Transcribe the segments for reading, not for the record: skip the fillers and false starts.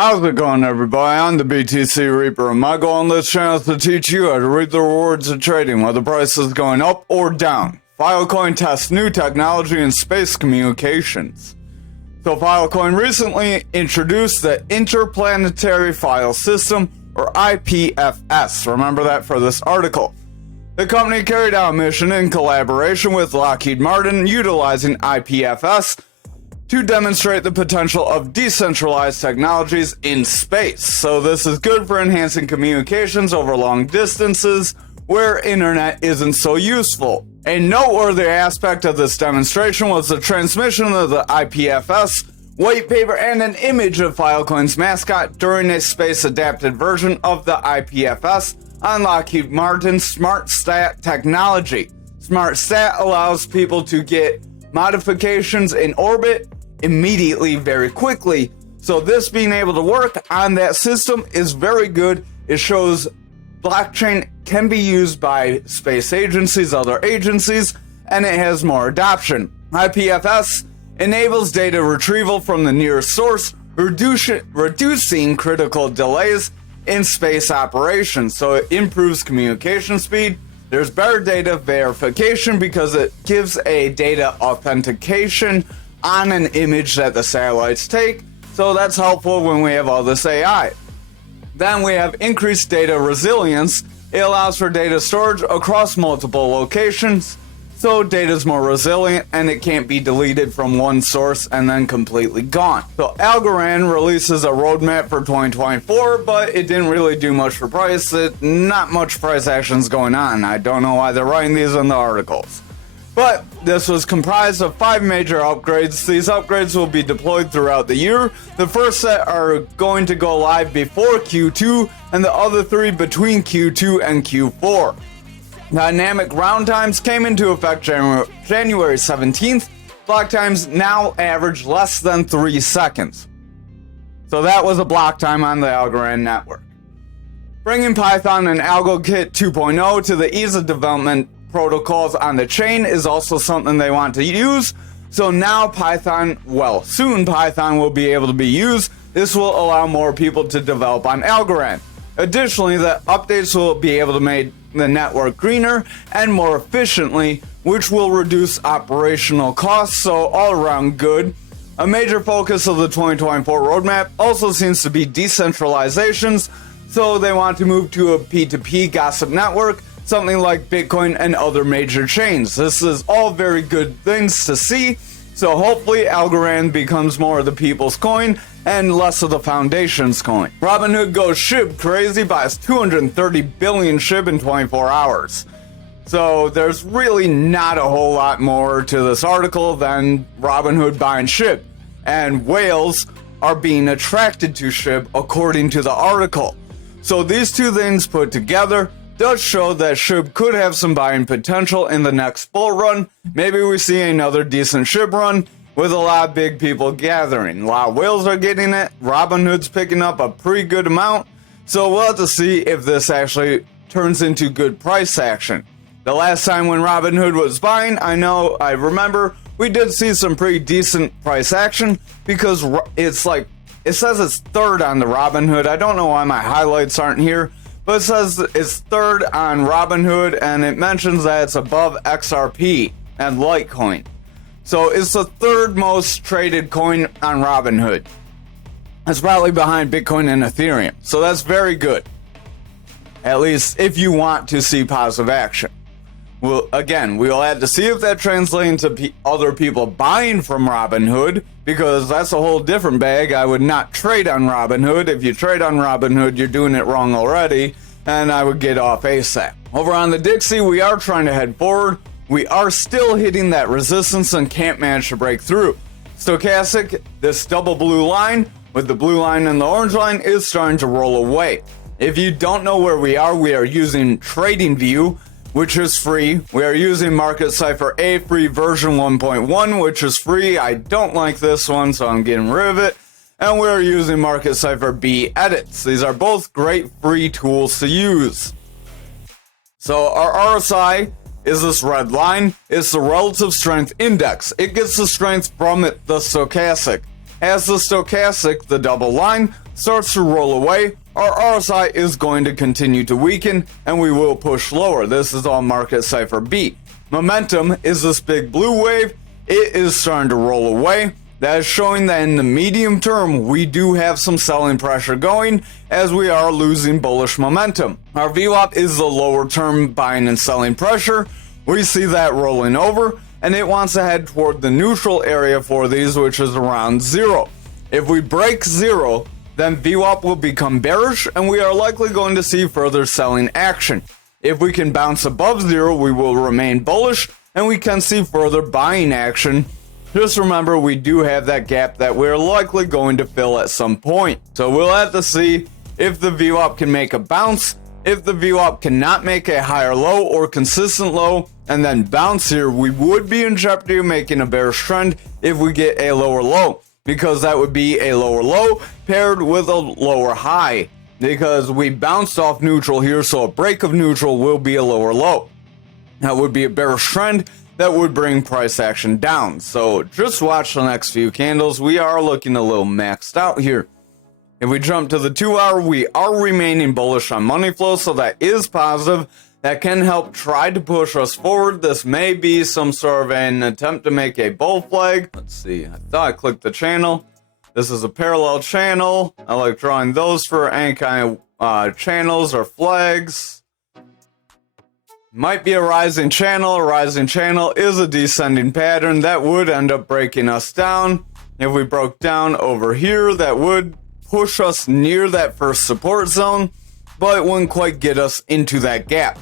How's it going, everybody? I'm the BTC Reaper, and my goal on this channel is to teach you how to reap the rewards of trading, whether the price is going up or down. Filecoin tests new technology in space communications. So Filecoin recently introduced the Interplanetary File System, or IPFS. Remember that for this article. The company carried out a mission in collaboration with Lockheed Martin utilizing IPFS to demonstrate the potential of decentralized technologies in space. So this is good for enhancing communications over long distances where internet isn't so useful. A noteworthy aspect of this demonstration was the transmission of the IPFS white paper and an image of Filecoin's mascot during a space-adapted version of the IPFS on Lockheed Martin's SmartStat technology. SmartStat allows people to get modifications in orbit immediately, very quickly. So this being able to work on that system is very good. It shows blockchain can be used by space agencies, other agencies, and it has more adoption. IPFS enables data retrieval from the nearest source, reducing critical delays in space operations. So it improves communication speed. There's better data verification because it gives a data authentication on an image that the satellites take, so that's helpful when we have all this AI. Then we have increased data resilience. It allows for data storage across multiple locations, so data is more resilient and it can't be deleted from one source and then completely gone. So Algorand releases a roadmap for 2024, but it didn't really do much for price. Not much price actions going on. I don't know why they're writing these in the articles. But this was comprised of 5 major upgrades. These upgrades will be deployed throughout the year. The first set are going to go live before Q2, and the other 3 between Q2 and Q4. Dynamic round times came into effect January 17th. Block times now average less than 3 seconds. So that was a block time on the Algorand network. Bringing Python and Algo Kit 2.0 to the ease of development protocols on the chain is also something they want to use. So now soon Python will be able to be used. This will allow more people to develop on Algorand. Additionally, the updates will be able to make the network greener and more efficiently, which will reduce operational costs, so all around good. A major focus of the 2024 roadmap also seems to be decentralizations, so they want to move to a P2P gossip network, something like Bitcoin and other major chains. This is all very good things to see, so hopefully Algorand becomes more of the people's coin and less of the foundation's coin. Robinhood goes SHIB crazy, buys 230 billion SHIB in 24 hours. So there's really not a whole lot more to this article than Robinhood buying SHIB. And whales are being attracted to SHIB according to the article. So these two things put together does show that SHIB could have some buying potential in the next bull run. Maybe we see another decent SHIB run with a lot of big people gathering. A lot of whales are getting it. Robinhood's picking up a pretty good amount. So we'll have to see if this actually turns into good price action. The last time when Robinhood was buying, I remember we did see some pretty decent price action because it says it's third on the Robinhood. I don't know why my highlights aren't here. But it says it's third on Robinhood, and it mentions that it's above XRP and Litecoin. So it's the third most traded coin on Robinhood. It's probably behind Bitcoin and Ethereum. So that's very good. At least if you want to see positive action. Well, again, we'll have to see if that translates into other people buying from Robinhood, because that's a whole different bag. I would not trade on Robinhood. If you trade on Robinhood, you're doing it wrong already, and I would get off ASAP. Over on the Dixie, we are trying to head forward. We are still hitting that resistance and can't manage to break through. Stochastic, this double blue line with the blue line and the orange line is starting to roll away. If you don't know where we are using TradingView, which is free. We are using Market Cipher A free version 1.1, which is free. I don't like this one, so I'm getting rid of it. And we're using Market Cipher B edits. These are both great free tools to use. So our RSI is this red line. It's the relative strength index. It gets the strength from the stochastic. as the stochastic, the double line, starts to roll away, our RSI is going to continue to weaken and we will push lower. This is all market cipher B. Momentum is this big blue wave. It is starting to roll away. That is showing that in the medium term, we do have some selling pressure going as we are losing bullish momentum. Our VWAP is the lower term buying and selling pressure. We see that rolling over and it wants to head toward the neutral area for these, which is around 0. If we break 0, then VWAP will become bearish and we are likely going to see further selling action. If we can bounce above 0, we will remain bullish and we can see further buying action. Just remember, we do have that gap that we're likely going to fill at some point. So we'll have to see if the VWAP can make a bounce. If the VWAP cannot make a higher low or consistent low and then bounce here, we would be in jeopardy of making a bearish trend if we get a lower low, because that would be a lower low paired with a lower high, because we bounced off neutral here, so a break of neutral will be a lower low. That would be a bearish trend that would bring price action down. So just watch the next few candles. We are looking a little maxed out here. If we jump to the 2 hour, we are remaining bullish on money flow, so that is positive. That can help try to push us forward. This may be some sort of an attempt to make a bull flag. Let's see, I thought I clicked the channel. This is a parallel channel. I like drawing those for any kind of channels or flags. Might be a rising channel. A rising channel is a descending pattern that would end up breaking us down. If we broke down over here, that would push us near that first support zone, but it wouldn't quite get us into that gap.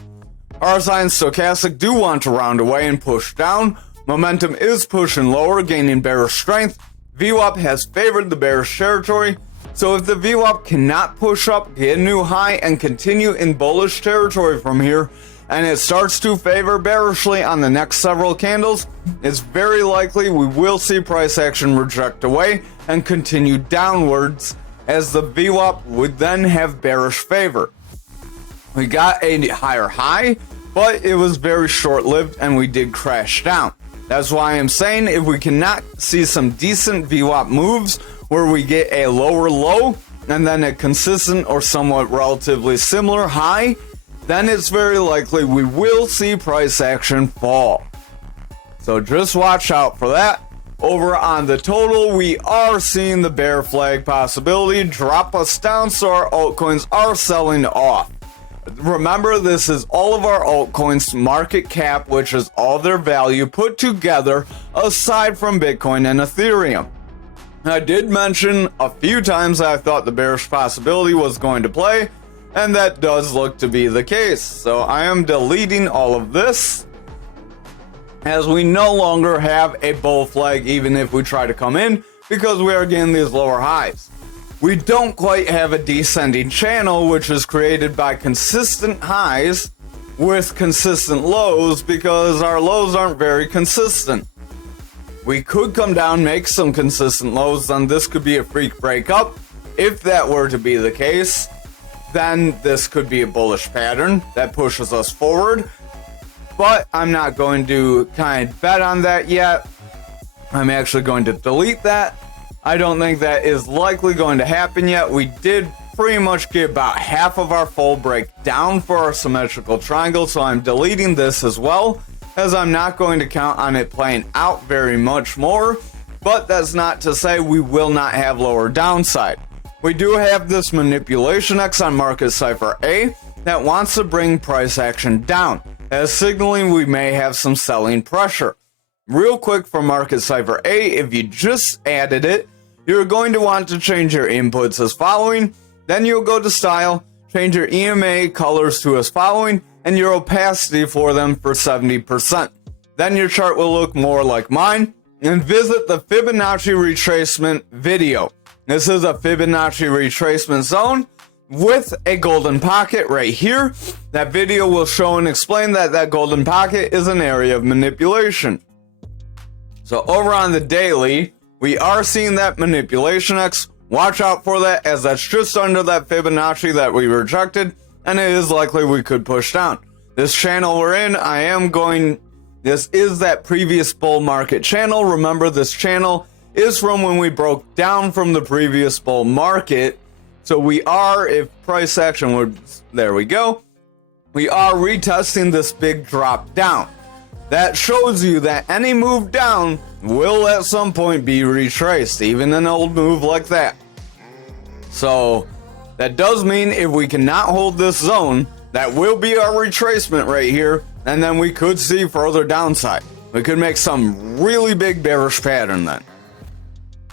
RSI and stochastic do want to round away and push down. Momentum is pushing lower, gaining bearish strength. VWAP has favored the bearish territory. So if the VWAP cannot push up, get a new high, and continue in bullish territory from here, and it starts to favor bearishly on the next several candles, it's very likely we will see price action reject away and continue downwards, as the VWAP would then have bearish favor. We got a higher high, but it was very short-lived and we did crash down. That's why I'm saying if we cannot see some decent VWAP moves where we get a lower low and then a consistent or somewhat relatively similar high, then it's very likely we will see price action fall. So just watch out for that. Over on the total, we are seeing the bear flag possibility drop us down, so our altcoins are selling off. Remember, this is all of our altcoins market cap, which is all their value put together aside from Bitcoin and Ethereum. I did mention a few times I thought the bearish possibility was going to play, and that does look to be the case. So I am deleting all of this, as we no longer have a bull flag even if we try to come in, because we are getting these lower highs. We don't quite have a descending channel, which is created by consistent highs with consistent lows, because our lows aren't very consistent. We could come down, make some consistent lows, then this could be a freak breakup. If that were to be the case, then this could be a bullish pattern that pushes us forward. But I'm not going to kind of bet on that yet. I'm actually going to delete that. I don't think that is likely going to happen yet. We did pretty much get about half of our full breakdown for our symmetrical triangle, so I'm deleting this as well, as I'm not going to count on it playing out very much more. But that's not to say we will not have lower downside. We do have this manipulation X on market cipher A that wants to bring price action down, as signaling we may have some selling pressure. Real quick for market cipher A, if you just added it, you're going to want to change your inputs as following, then you'll go to style, change your EMA colors to as following, and your opacity for them for 70%. Then your chart will look more like mine, and visit the Fibonacci retracement video. This is a Fibonacci retracement zone with a golden pocket right here. That video will show and explain that that golden pocket is an area of manipulation. So over on the daily, we are seeing that manipulation X. Watch out for that, as that's just under that Fibonacci that we rejected, and it is likely we could push down. This channel we're in, this is that previous bull market channel. Remember, this channel is from when we broke down from the previous bull market. So we are, if price action would, there we go, we are retesting this big drop down. That shows you that any move down will at some point be retraced, even an old move like that. So that does mean if we cannot hold this zone, that will be our retracement right here, and then we could see further downside. We could make some really big bearish pattern then.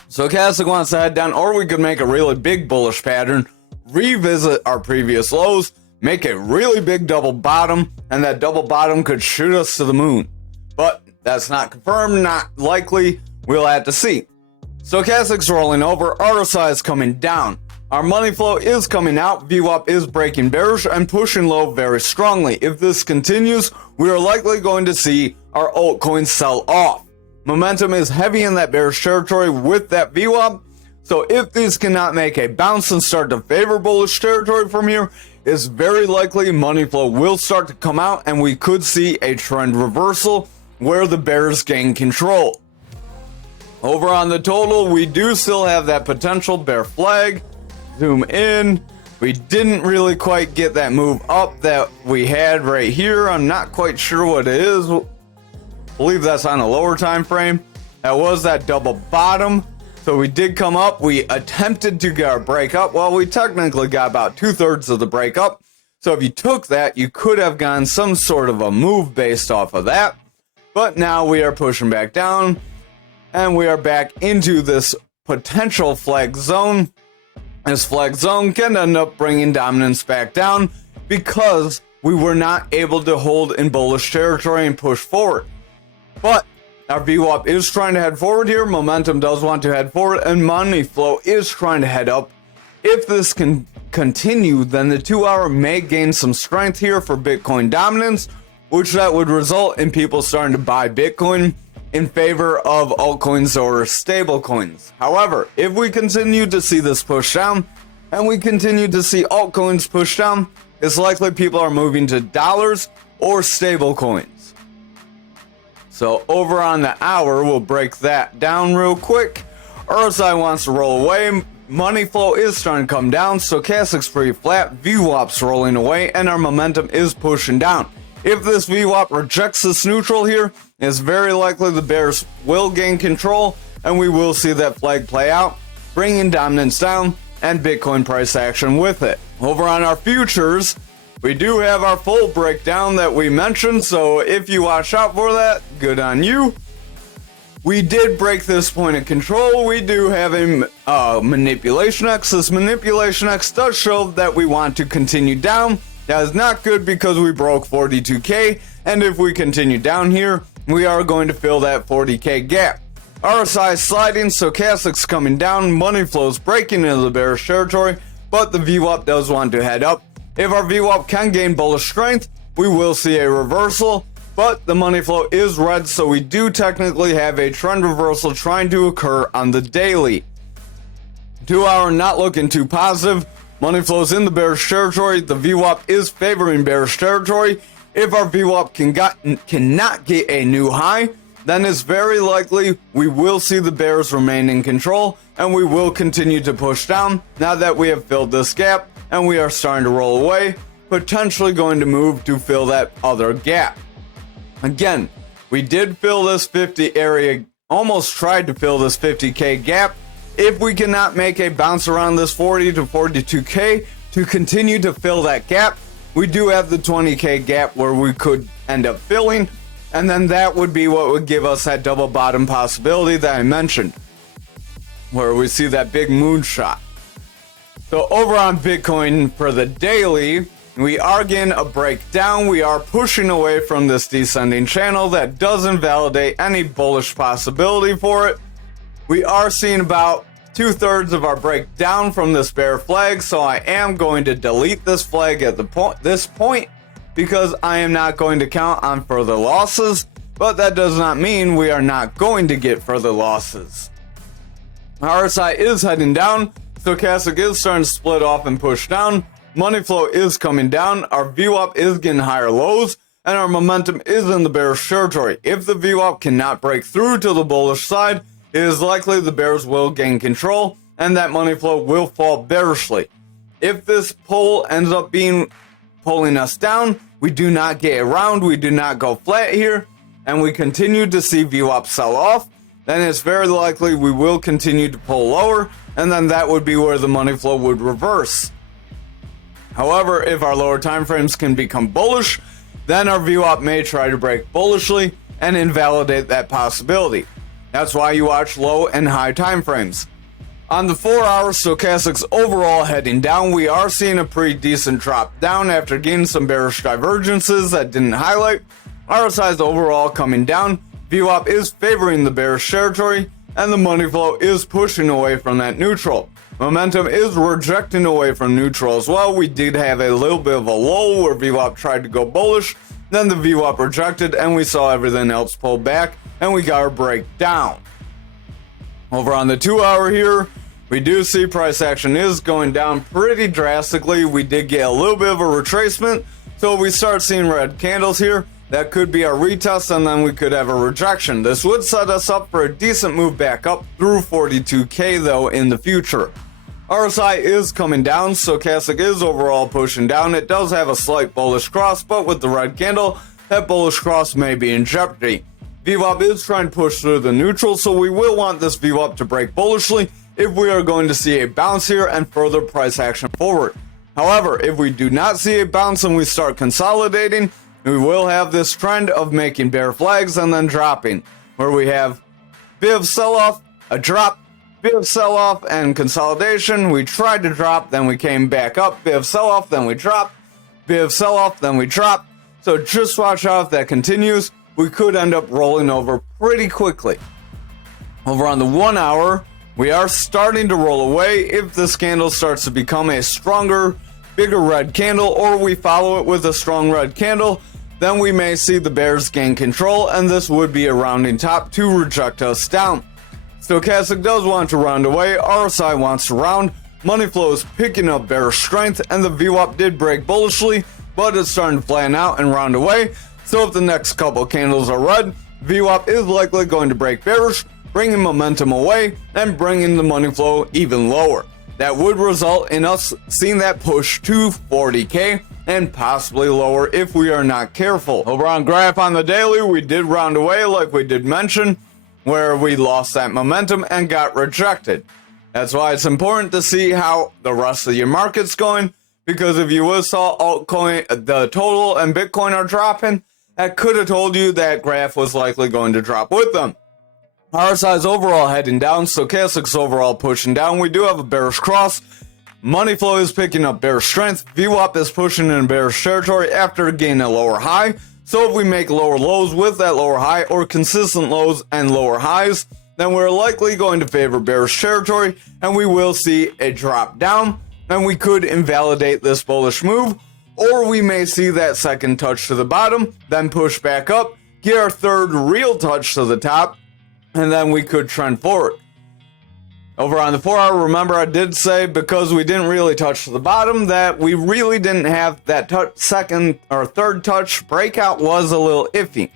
Stochastic wants to head down, or we could make a really big bullish pattern, revisit our previous lows, make a really big double bottom, and that double bottom could shoot us to the moon. But that's not confirmed, not likely, we'll have to see. Stochastic's rolling over, RSI is coming down. Our money flow is coming out, VWAP is breaking bearish and pushing low very strongly. If this continues, we are likely going to see our altcoins sell off. Momentum is heavy in that bearish territory with that VWAP, so if these cannot make a bounce and start to favor bullish territory from here, it's very likely money flow will start to come out and we could see a trend reversal where the bears gain control. Over on the total, we do still have that potential bear flag. Zoom in. We didn't really quite get that move up that we had right here. I'm not quite sure what it is. I believe that's on a lower time frame. That was that double bottom. So we did come up. We attempted to get our break up. Well, we technically got about 2/3 of the break up. So if you took that, you could have gotten some sort of a move based off of that. But now we are pushing back down and we are back into this potential flag zone. This flag zone can end up bringing dominance back down because we were not able to hold in bullish territory and push forward. But our VWAP is trying to head forward here. Momentum does want to head forward and money flow is trying to head up. If this can continue, then the 2-hour may gain some strength here for Bitcoin dominance, which that would result in people starting to buy Bitcoin in favor of altcoins or stable coins. However, if we continue to see this push down and we continue to see altcoins push down, it's likely people are moving to dollars or stable coins. So over on the hour, we'll break that down real quick. RSI wants to roll away. Money flow is starting to come down. Stochastic's pretty flat. VWAP's rolling away and our momentum is pushing down. If this VWAP rejects this neutral here, it's very likely the bears will gain control and we will see that flag play out, bringing dominance down and Bitcoin price action with it. Over on our futures, we do have our full breakdown that we mentioned, so if you watch out for that, good on you. We did break this point of control. We do have a manipulation X. This manipulation X does show that we want to continue down. That is not good because we broke 42K, and if we continue down here, we are going to fill that 40K gap. RSI sliding, Stochastic's coming down, money flows breaking into the bearish territory, but the VWAP does want to head up. If our VWAP can gain bullish strength, we will see a reversal, but the money flow is red, so we do technically have a trend reversal trying to occur on the daily. 2-hour not looking too positive. Money flows in the bearish territory. The VWAP is favoring bearish territory. If our VWAP cannot get a new high, then it's very likely we will see the bears remain in control and we will continue to push down now that we have filled this gap and we are starting to roll away, potentially going to move to fill that other gap. Again, we did fill this 50 area, almost tried to fill this 50K gap. If we cannot make a bounce around this 40 to 42K to continue to fill that gap, we do have the 20K gap where we could end up filling, and then that would be what would give us that double bottom possibility that I mentioned, where we see that big moonshot. So over on Bitcoin for the daily, we are getting a breakdown. We are pushing away from this descending channel that doesn't validate any bullish possibility for it. We are seeing about 2/3 of our breakdown from this bear flag, so I am going to delete this flag at this point because I am not going to count on further losses, but that does not mean we are not going to get further losses. RSI is heading down, Stochastic is starting to split off and push down, money flow is coming down, our VWAP is getting higher lows, and our momentum is in the bearish territory. If the VWAP cannot break through to the bullish side, it is likely the bears will gain control and that money flow will fall bearishly. If this pull ends up being pulling us down, we do not get around, we do not go flat here, and we continue to see VWAP sell off, then it's very likely we will continue to pull lower, and then that would be where the money flow would reverse. However, if our lower time frames can become bullish, then our VWAP may try to break bullishly and invalidate that possibility. That's why you watch low and high time frames. On the 4-hour, stochastics overall heading down, we are seeing a pretty decent drop down after getting some bearish divergences that didn't highlight. RSI's overall coming down, VWAP is favoring the bearish territory, and the money flow is pushing away from that neutral. Momentum is rejecting away from neutral as well. We did have a little bit of a lull where VWAP tried to go bullish, then the VWAP rejected, and we saw everything else pull back, and we got our break down. Over on the 2-hour here, we do see price action is going down pretty drastically. We did get a little bit of a retracement, so if we start seeing red candles here, that could be our retest, and then we could have a rejection. This would set us up for a decent move back up through 42K though in the future. RSI is coming down, stochastic is overall pushing down. It does have a slight bullish cross, but with the red candle, that bullish cross may be in jeopardy. VWAP is trying to push through the neutral, so we will want this VWAP to break bullishly if we are going to see a bounce here and further price action forward. However, if we do not see a bounce and we start consolidating, we will have this trend of making bear flags and then dropping, where we have bit of sell-off, a drop, bit of sell-off and consolidation. We tried to drop, then we came back up, bit of sell-off, then we drop, bit of sell-off, then we drop. So just watch out if that continues. We could end up rolling over pretty quickly. Over on the 1 hour, we are starting to roll away. If this candle starts to become a stronger, bigger red candle, or we follow it with a strong red candle, then we may see the bears gain control, and this would be a rounding top to reject us down. Stochastic does want to round away, RSI wants to round, money flow is picking up bearish strength, and the VWAP did break bullishly, but it's starting to flatten out and round away. So if the next couple candles are red, VWAP is likely going to break bearish, bringing momentum away and bringing the money flow even lower. That would result in us seeing that push to 40K and possibly lower if we are not careful. Over on graph on the daily, we did round away like we did mention, where we lost that momentum and got rejected. That's why it's important to see how the rest of your market's going, because if you saw altcoin, the total and Bitcoin are dropping, that could have told you that graph was likely going to drop with them. RSI's overall heading down, stochastic's overall pushing down. We do have a bearish cross. Money flow is picking up bearish strength. VWAP is pushing in bearish territory after gaining a lower high. So if we make lower lows with that lower high, or consistent lows and lower highs, then we're likely going to favor bearish territory, and we will see a drop down, and we could invalidate this bullish move, or we may see that second touch to the bottom, then push back up, get our third real touch to the top, and then we could trend forward. Over on the 4 hour, remember I did say because we didn't really touch to the bottom that we really didn't have that second or third touch. Breakout was a little iffy.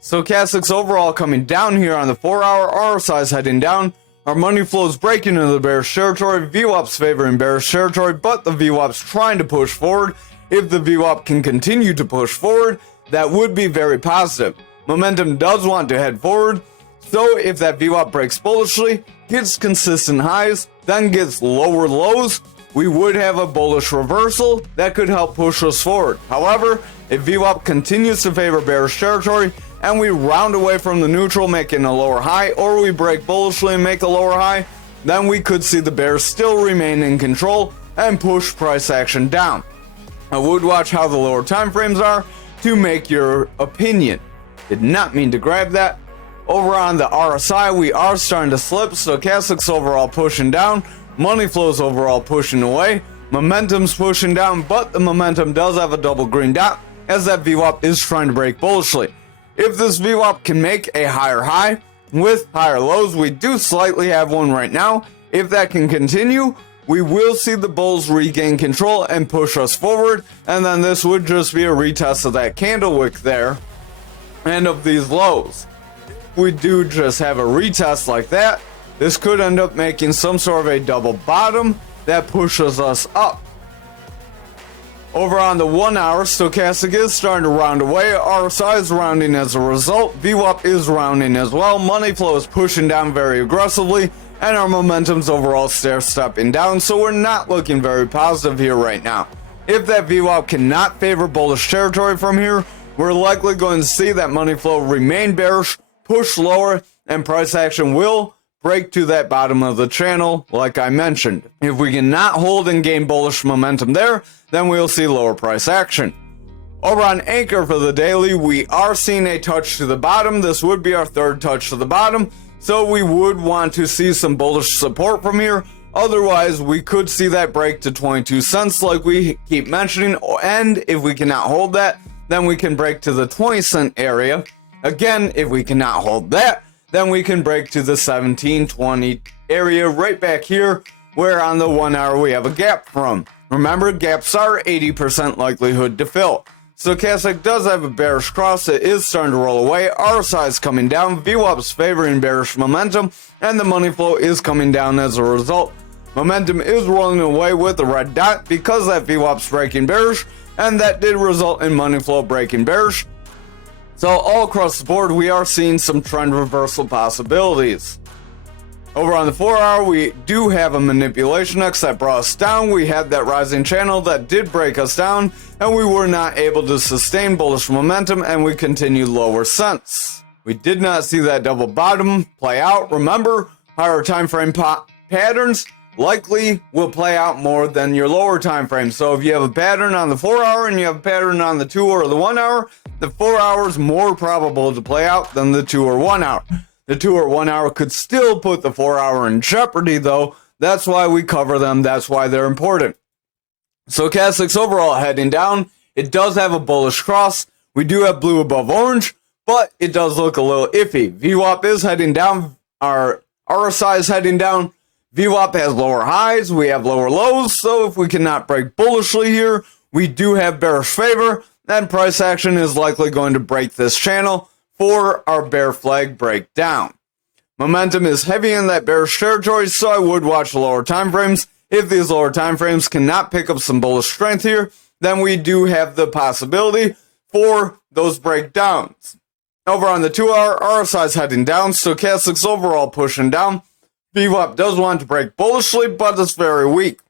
Stochastics overall coming down here on the 4 hour, RSI's heading down. Our money flow is breaking into the bearish territory. VWAP's favoring bearish territory, but the VWAP's trying to push forward. If the VWAP can continue to push forward, that would be very positive. Momentum does want to head forward. So if that VWAP breaks bullishly, gets consistent highs, then gets lower lows, we would have a bullish reversal that could help push us forward. However, if VWAP continues to favor bearish territory and we round away from the neutral making a lower high, or we break bullishly and make a lower high, then we could see the bears still remain in control and push price action down. I would watch how the lower time frames are to make your opinion. Did not mean to grab that. Over on the RSI, we are starting to slip. Stochastics overall pushing down. Money flows overall pushing away. Momentum's pushing down, but the momentum does have a double green dot as that VWAP is trying to break bullishly. If this VWAP can make a higher high with higher lows, we do slightly have one right now. If that can continue, we will see the bulls regain control and push us forward, and then this would just be a retest of that candle wick there and of these lows. if we do just have a retest like that, this could end up making some sort of a double bottom that pushes us up. Over on the 1 hour, stochastic is starting to round away. RSI is rounding as a result. VWAP is rounding as well. Money flow is pushing down very aggressively, and our momentum's overall stair-stepping down, so we're not looking very positive here right now. If that VWAP cannot favor bullish territory from here, we're likely going to see that money flow remain bearish, push lower, and price action will break to that bottom of the channel like I mentioned. If we cannot hold and gain bullish momentum there, then we'll see lower price action. Over on Ankr for the daily, we are seeing a touch to the bottom. This would be our third touch to the bottom, so we would want to see some bullish support from here. Otherwise, we could see that break to 22 cents like we keep mentioning, and if we cannot hold that, then we can break to the 20 cent area. Again, if we cannot hold that, then we can break to the 17.20 area right back here, where on the 1 hour we have a gap from. Remember, gaps are 80% likelihood to fill. Stochastic does have a bearish cross. It is starting to roll away. RSI is coming down. VWAP's favoring bearish momentum, and the money flow is coming down as a result. Momentum is rolling away with the red dot because that VWAP's breaking bearish, and that did result in money flow breaking bearish. So all across the board, we are seeing some trend reversal possibilities. Over on the 4 hour, we do have a manipulation X that brought us down. We had that rising channel that did break us down, and we were not able to sustain bullish momentum, and we continued lower since. We did not see that double bottom play out. Remember, higher time frame patterns likely will play out more than your lower time frame. So if you have a pattern on the 4 hour and you have a pattern on the 2 or the 1 hour, the 4 hour is more probable to play out than the 2 or 1 hour. The 2 or 1 hour could still put the 4 hour in jeopardy though. That's why we cover them. That's why they're important. Stochastic's overall heading down. It does have a bullish cross. We do have blue above orange, but it does look a little iffy. VWAP is heading down. Our RSI is heading down. VWAP has lower highs. We have lower lows. So if we cannot break bullishly here, we do have bearish favor. Then price action is likely going to break this channel for our bear flag breakdown. Momentum is heavy in that bearish territory, so I would watch the lower time frames. If these lower time frames cannot pick up some bullish strength here, then we do have the possibility for those breakdowns. Over on the 2 hour, RSI is heading down, stochastic's overall pushing down. VWAP does want to break bullishly, but it's very weak.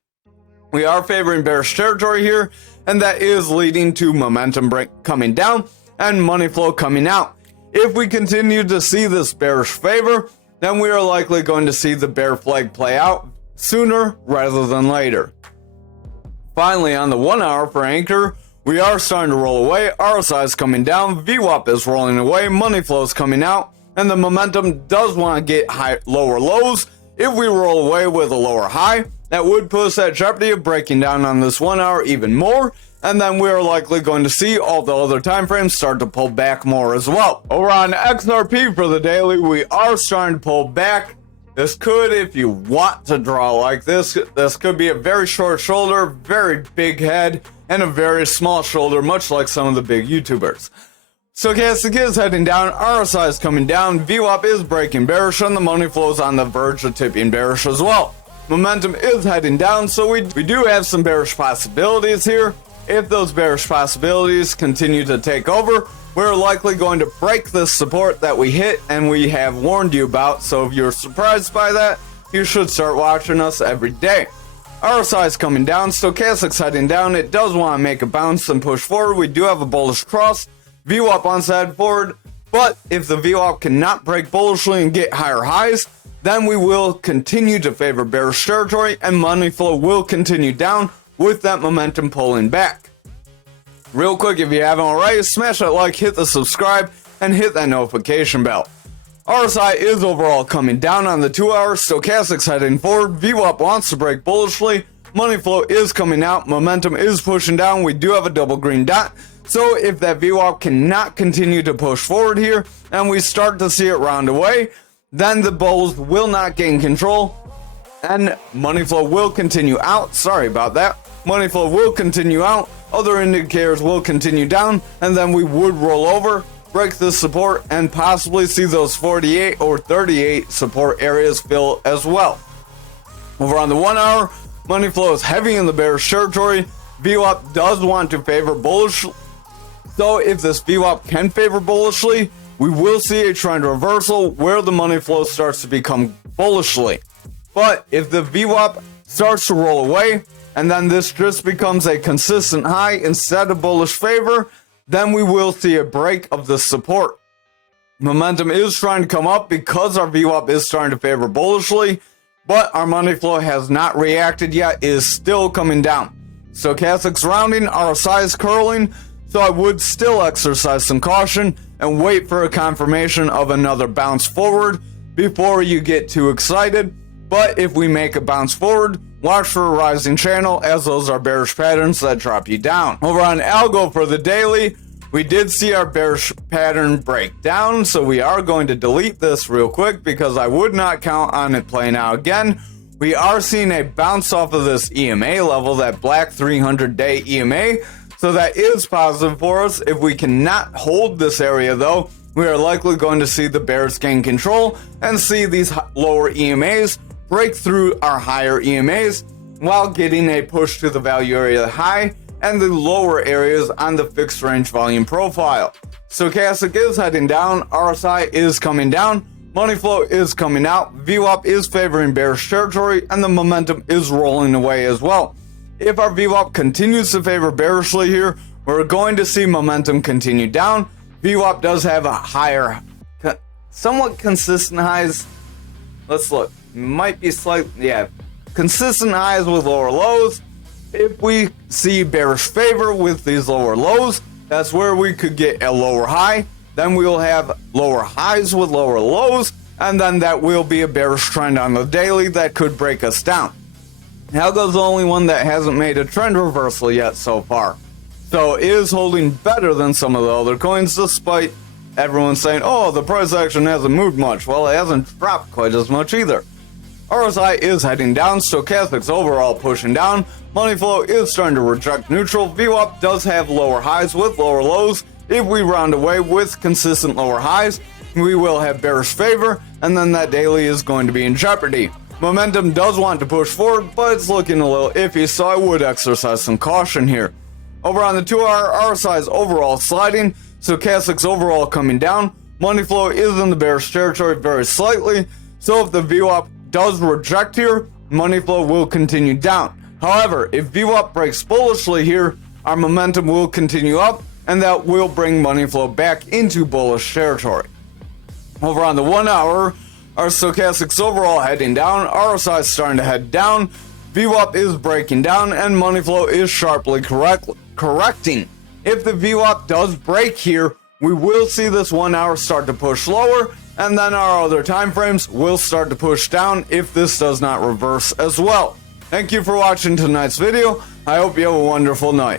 We are favoring bearish territory here, and that is leading to momentum break coming down and money flow coming out. If we continue to see this bearish favor, then we are likely going to see the bear flag play out sooner rather than later. Finally, on the 1 hour for Ankr, we are starting to roll away. RSI is coming down, VWAP is rolling away, money flow is coming out, and the momentum does want to get lower lows. If we roll away with a lower high, that would put us at jeopardy of breaking down on this 1 hour even more, and then we are likely going to see all the other time frames start to pull back more as well. Over on XRP for the daily, we are starting to pull back. This could, if you want to draw like this could be a very short shoulder, very big head, and a very small shoulder, much like some of the big YouTubers. Stochastic is heading down, RSI is coming down, VWAP is breaking bearish, and the money flow is on the verge of tipping bearish as well. Momentum is heading down, so we do have some bearish possibilities here. If those bearish possibilities continue to take over, we're likely going to break this support that we hit and we have warned you about. So if you're surprised by that, you should start watching us every day. RSI is coming down, stochastic's heading down. It does want to make a bounce and push forward. We do have a bullish cross. VWAP wants to head forward, but if the VWAP cannot break bullishly and get higher highs, then we will continue to favor bearish territory and money flow will continue down with that momentum pulling back. Real quick, if you haven't already, smash that like, hit the subscribe, and hit that notification bell. RSI is overall coming down on the 2 hour, stochastic's heading forward, VWAP wants to break bullishly, money flow is coming out, momentum is pushing down, we do have a double green dot, so if that VWAP cannot continue to push forward here, and we start to see it round away, then the bulls will not gain control, and money flow will continue out. Sorry about that. Money flow will continue out, other indicators will continue down, and then we would roll over break this support and possibly see those 48 or 38 support areas fill as well. Over on the 1 hour, money flow is heavy in the bearish territory. VWAP does want to favor bullish. So if this VWAP can favor bullishly, we will see a trend reversal where the money flow starts to become bullishly. But if the VWAP starts to roll away, and then this just becomes a consistent high instead of bullish favor, then we will see a break of the support. Momentum is trying to come up because our VWAP is starting to favor bullishly, but our money flow has not reacted yet, it is still coming down. Stochastic's rounding, RSI is curling, so I would still exercise some caution and wait for a confirmation of another bounce forward before you get too excited. But if we make a bounce forward, watch for a rising channel, as those are bearish patterns that drop you down. Over on Algo for the daily, we did see our bearish pattern break down, so we are going to delete this real quick because I would not count on it playing out again. We are seeing a bounce off of this EMA level, that black 300-day EMA, so that is positive for us. If we cannot hold this area though, we are likely going to see the bears gain control and see these lower EMAs break through our higher EMAs while getting a push to the value area high and the lower areas on the fixed range volume profile. Stochastic is heading down, RSI is coming down, money flow is coming out, VWAP is favoring bearish territory, and the momentum is rolling away as well. If our VWAP continues to favor bearishly here, we're going to see momentum continue down. VWAP does have a higher, somewhat consistent highs. Let's look. Might be slightly, consistent highs with lower lows. If we see bearish favor with these lower lows, that's where we could get a lower high. Then we'll have lower highs with lower lows, and then that will be a bearish trend on the daily that could break us down. Algo's the only one that hasn't made a trend reversal yet so far. So it is holding better than some of the other coins, despite everyone saying, oh, the price action hasn't moved much. Well, it hasn't dropped quite as much either. RSI is heading down, Stochastic's overall pushing down, money flow is starting to reject neutral, VWAP does have lower highs with lower lows. If we round away with consistent lower highs, we will have bearish favor, and then that daily is going to be in jeopardy. Momentum does want to push forward, but it's looking a little iffy, so I would exercise some caution here. Over on the 2 hour, RSI is overall sliding, Stochastic's overall coming down, money flow is in the bearish territory very slightly, so if the VWAP does reject here, money flow will continue down. However, if VWAP breaks bullishly here, our momentum will continue up, and that will bring money flow back into bullish territory. Over on the 1 hour, our Stochastic's overall heading down, RSI is starting to head down, VWAP is breaking down, and money flow is sharply correcting. If the VWAP does break here, we will see this 1 hour start to push lower, and then our other time frames will start to push down if this does not reverse as well. Thank you for watching tonight's video. I hope you have a wonderful night.